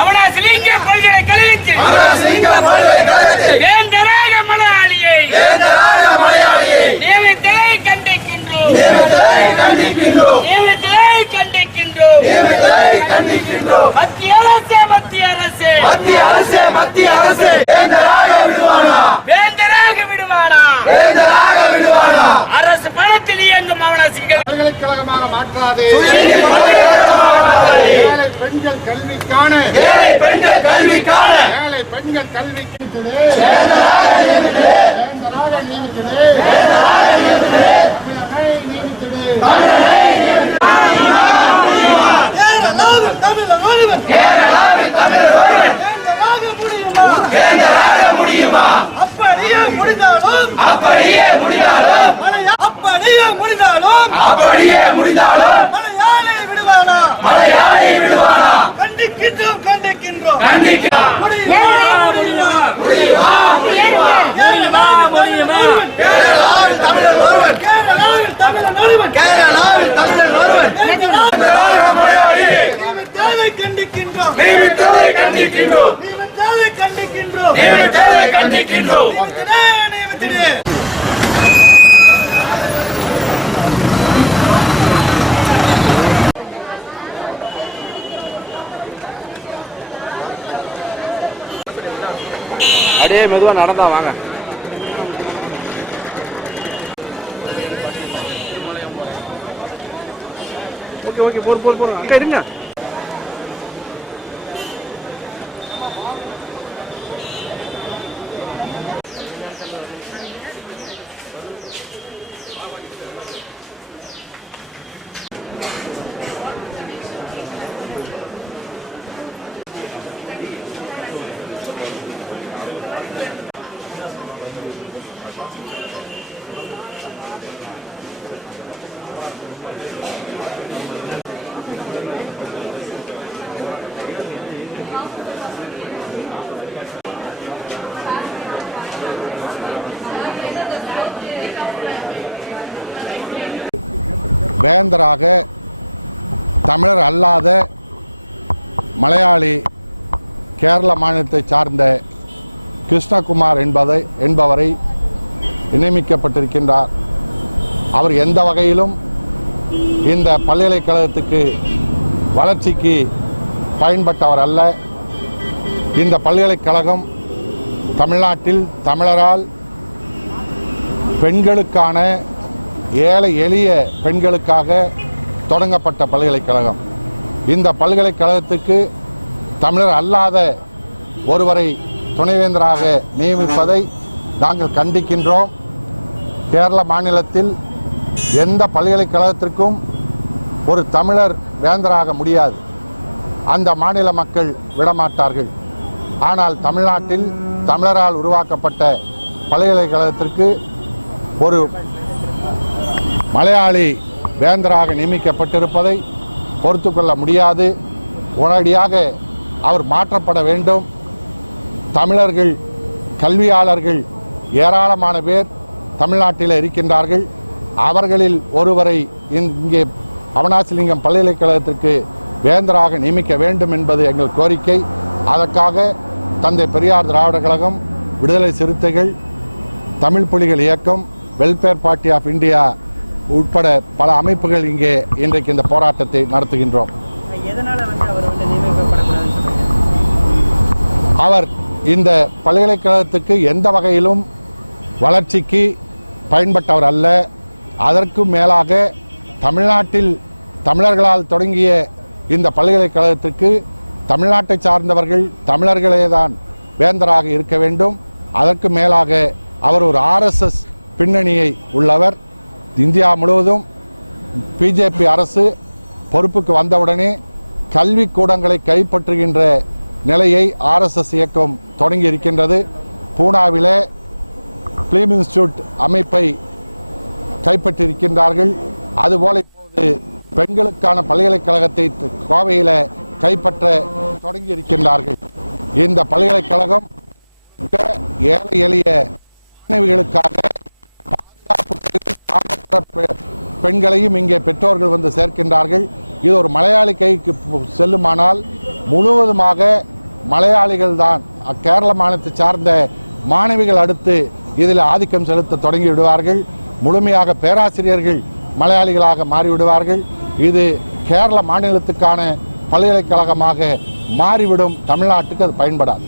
அவனாசிலிங்க பல்கலைக்கழகத்தில் வேந்தராக மலையாளியை நியமித்ததை கண்டிக்கின்றோம். மத்திய அரசு வேந்தராக விடுவானா? அரசு பணத்தில் இயங்கும் அவனாசிகள் பல்கலைக்கழகமாக மாற்றாதே. ஏழை பெண்கள் கல்விக்கான ஏழை பெண்கள் கல்விக்கு அப்படியே முடிந்தாலும் மலையாளி விடுவானா? கண்டிக்கின்றோம். அப்படியே மெதுவா நடந்தா வாங்க. ஓகே போறோம் அக்கா இருங்க. வேந்தராக தமிழர் அல்லாத மலையாளி கேரள மாநிலத்தை சார்ந்த கிருஷ்ணகுமார் என்பவரை நியமிக்கப்பட்டிருக்கின்றார். அவர் எந்த வகையிலும் இந்த பல்கலைக்கழகத்துக்கு வளர்ச்சிக்கு பயன்பட்டவர் அல்ல. இந்த பல்கலைக்கழகம் தமிழ்நாட்டில் தமிழரால் பெண்களுக்கான ஏழை எளிய பெண்களுக்காக தொடங்கப்பட்ட பல்கலைக்கழகம். இந்த பல்கலைக்கழகத்துக்கு தமிழர் அல்லாத ஒருவரை துணைவேந்தராக நியமிப்பதை நாங்கள் கண்டிக்கின்றோம். கேரள மாநிலத்தில் எந்த பல்கலைக்கழகத்திற்கும் ஒரு தமிழர் வேந்தராக முடியாது. அந்த மாநில மக்கள் விடமாட்டார்கள். ஆனால் தமிழ்நாட்டில் தமிழரால் உருவாக்கப்பட்ட பல்கலைக்கழகத்திற்கு ஒரு மலையாளி வேந்தராக நியமிக்கப்பட்டிருப்பதை பொறுத்து கொள்ள முடியாது. உடனடியாக அவர் மாற்றப்பட வேண்டும். தமிழர்கள் கல்வியாளர்கள் ஏராளமான பேர் தமிழ்நாட்டில் இருக்கின்றார்கள். அவர்களில் ஒருவரை இங்கே அவனாசிலிங்கம் பல்கலைக்கழகத்திற்கு வேந்தராக நியமிக்க வேண்டும் என்பது எங்கள் கோரிக்கை. அதற்காக தந்தை பெரியார் திராவிடர் கழகம், விடுதலை சிறுத்தைகள், தமிழ் புலிகள் இயக்கம், வெல்ஃபேர் பார்ட்டி ஆஃப் இந்தியா உட்பட பல அமைப்புகள் இங்கே இன்றைக்கு இந்த போராட்டத்தை நடத்துகின்றோம். அவர் இந்த பல்கலைக்கழகத்துக்கு எந்த வகையிலும் வளர்ச்சிக்கு பயன்பட்டவர் அல்ல. அதற்கும் மேலாக தமிழ்நாட்டில் தமிழர்களால் தொடங்கிய இந்த பல்கலைக்கழகத்திற்கு தமிழ்நாட்டை சார்ந்தவர்கள் தமிழர்களே தான் வேந்தராக இருக்க வேண்டும். அதற்கு மேலாக அவர் ஒரு RSS பின்னணியை உள்ளவர். இந்தியா முழுவதும் பிஜேபி அரசு பொறுப்புக்கு வந்தவுடனே கல்விக்கூடங்களை கைப்பற்றுகின்ற நிலையை RSS இயக்கம் தொடங்கி இருக்கின்றது. பூனாவிலே பிலிம் இன்ஸ்டிடியூட் அமைப்பை கைப்பற்றியிருக்கின்றார்கள். அதுபோல இப்போது பெண்களுக்கான பல்கலைக்கழகத்தை கோவையில் கைப்பற்ற தொடங்கி இருக்கின்றார்கள். இந்த பல்கலைக்கழகம் ஏழை எளிய மாணவிகளுக்காக பெண்களையும் இங்கே பெற்றோர்கள் வந்து சேர்க்கின்றார்கள். இது ஒரு மலையாளி கைக்கு செல்லுமானால் முழுவதுமாக மலையாளிகள் தான் கேரள மாநிலத்தை சார்ந்த மாணவிகள் அடுத்து இதில் ஆதிக்கம் செலுத்த தொடங்கி விடுவார்கள். முழுமையாக பேராசிரியர்கள் மலையாளிகளாக மாறிவிடுவார்கள். இது கேரள மாநிலத்துக்கான பல்கலைக்கழகமாக மாறிவிடும். தமிழ்நாட்டுக்கு அது பயன்படாது.